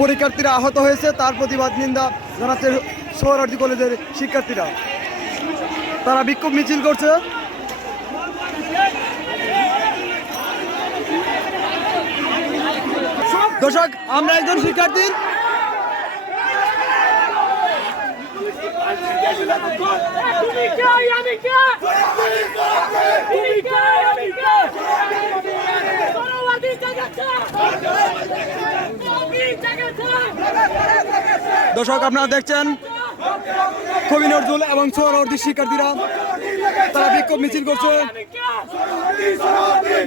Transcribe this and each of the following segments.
পরীক্ষার্থীরা আহত হয়েছে তার প্রতিবাদ নিন্দা জানাচ্ছে সোহরাওয়ার্দী কলেজের শিক্ষার্থীরা। তারা বিক্ষোভ মিছিল করছে। দর্শক, আমরা একজন শিক্ষার্থী দর্শক, আপনারা দেখছেন কবি নজরুল এবং সোহরাওয়ার্দী শিক্ষার্থীরা তারা বিক্ষোভ মিছিল করছে।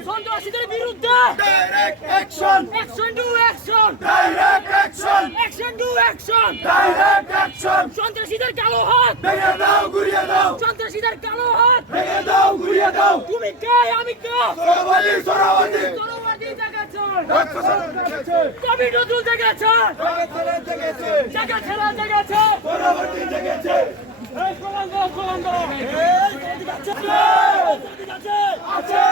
সন্ত্রাসীদের বিরুদ্ধে direct action, action to action, direct action, action to action, direct action. সন্ত্রাসীদের কালো হাত ভেঙে দাও, গুড়িয়ে দাও। সন্ত্রাসীদের কালো হাত ভেঙে দাও, গুড়িয়ে দাও। তুমি কে, আমি কে? সোহরাওয়ার্দী, সোহরাওয়ার্দী, সোহরাওয়ার্দী জেগেছে, কবি নজরুল জেগেছে, জেগেছে, জেগেছে, সোহরাওয়ার্দী জেগেছে। এই কলঙ্গো, কলঙ্গো, এই আছে, আছে,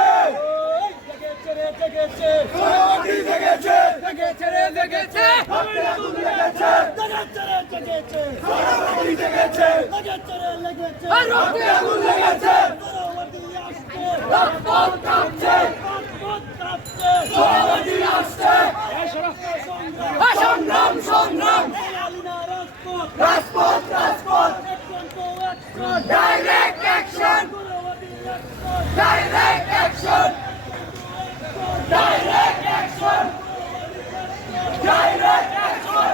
জেগেছে রে, জেগেছে, সোহরাওয়ার্দী জেগেছে, জেগেছে রে, জেগেছে, আগুন লেগেছে, জেগেছে রে, জেগেছে, সোহরাওয়ার্দী জেগেছে, লেগেছে রে, লেগেছে, রক্তে আগুন লেগেছে, সোহরাওয়ার্দী আসছে, রাজপথ কাঁপছে, রাজপথ কাঁপছে, সোহরাওয়ার্দী আসছে, এই সংগ্রাম, সংগ্রাম, সংগ্রাম, রাজপথ, রাজপথ, রাজপথ, direct action, direct action, direct action, direct action.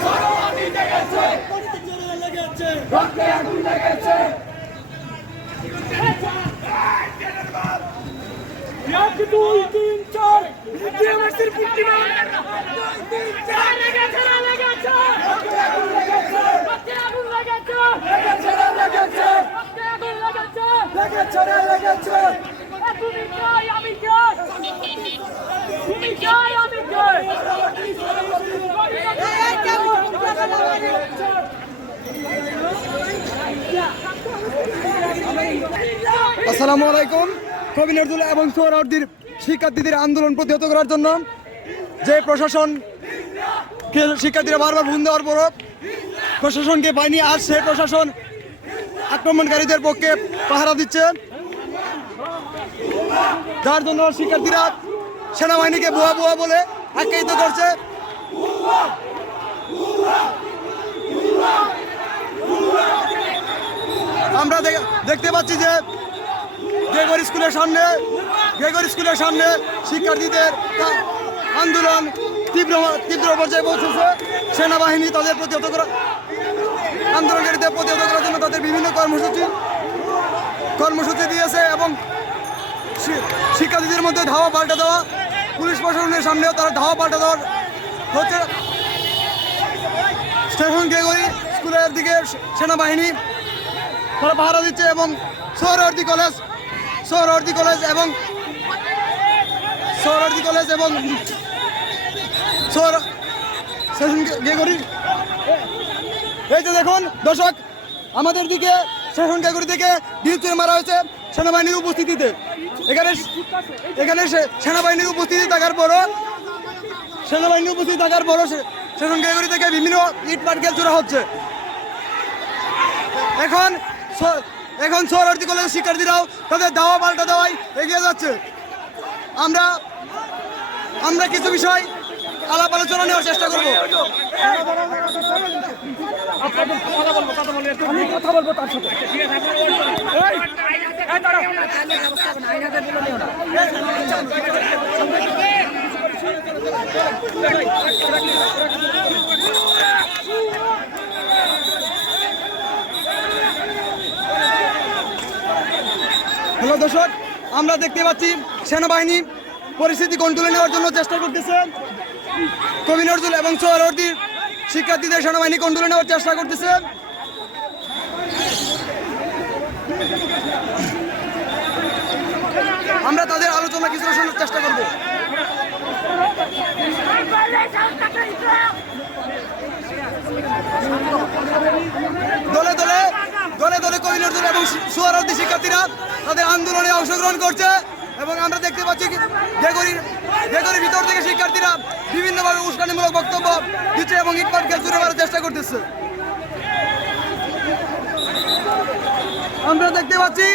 Suhrawardy জেগেছে, রক্তে আগুন লেগেছে। এক দুই তিন চার বিএমএসির পুট্টিমা, দুই তিন চার লেগেছে, লেগেছে, রক্তে আগুন লেগেছে, রক্তে আগুন লেগেছে, লেগেছে, লেগেছে, রক্তে আগুন লেগেছে, লেগেছে, লেগেছে। তুমি কে, আমি কে? তুমি কে, আমি কে? আসসালামু আলাইকুম। কবি নজরুল এবং সোহরাওয়ার্দীর শিক্ষার্থীদের আন্দোলন প্রতিহত করার জন্য যে প্রশাসনকে শিক্ষার্থীরা বারবার ফোন দেওয়ার পরও প্রশাসনকে পায়নি, আজ সেই প্রশাসন আক্রমণকারীদের পক্ষে পাহারা দিচ্ছে, যার জন্য শিক্ষার্থীরা সেনাবাহিনীকে বুয়া বুয়া বলে আখ্যায়িত করছে। আমরা দেখতে পাচ্ছি যে গ্রেগরি স্কুলের সামনে শিক্ষার্থীদের আন্দোলন তীব্র পর্যায়ে পৌঁছেছে। সেনাবাহিনী তাদের প্রতিহত করা আন্দোলনকারীদের প্রতিহত করার জন্য তাদের বিভিন্ন কর্মসূচি দিয়েছে এবং শিক্ষার্থীদের মধ্যে ধাওয়া পাল্টা দেওয়া, পুলিশ প্রশাসনের সামনেও তারা ধাওয়া পাল্টা দেওয়া হচ্ছে। স্টেশন গ্রেগরি স্কুলের দিকে সেনাবাহিনী তারা পাহারা দিচ্ছে এবং সোহরাওয়ার্দী কলেজ এবং স্টেশন গ্রেগরি, এই যে দেখুন দর্শক, আমাদের দিকে স্টেশন গ্রেগরি থেকে ঢিল ছুঁড়ে মারা হয়েছে সেনাবাহিনীর উপস্থিতিতে। এখানে সেনাবাহিনীর উপস্থিতি থাকার পরও স্টেশন গ্রেগরি থেকে বিভিন্ন ইট পাটকেল ছোড়া হচ্ছে। এখন সোহরাওয়ার্দী কলেজের শিক্ষার্থীরাও তাদের ধাওয়া পাল্টা দেওয়ায় এগিয়ে যাচ্ছে। আমরা কিছু বিষয় আলাপ আলোচনা নেওয়ার চেষ্টা করবো। কথা বলবো তার সাথে। হ্যালো দর্শক, আমরা দেখতে পাচ্ছি সেনাবাহিনী পরিস্থিতি কন্ট্রোলে নেওয়ার জন্য চেষ্টা করতেছে। কবি নজরুল এবং সোহরাওয়ার্দীর শিক্ষার্থীদের সেনাবাহিনী কন্ট্রোলে নেওয়ার চেষ্টা করতেছে। আমরা তাদের আলোচনা কিছুটা শোনার চেষ্টা করব। দলে দলে কবি নজরুল এবং সোহরাওয়ার্দী শিক্ষার্থীরা তাদের আন্দোলনে অংশগ্রহণ করছে এবং আমরা দেখতে পাচ্ছি গেগরির ভিতর থেকে শিক্ষার্থীরা বিভিন্নভাবে উস্কানিমূলক বক্তব্য দিচ্ছে এবং ইট পাটকেল ছুড়ে মারার চেষ্টা করতেছে। আমরা দেখতে পাচ্ছি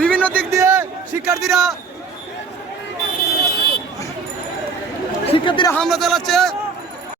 বিভিন্ন দিক দিয়ে শিক্ষার্থীরা হামলা চালাচ্ছে।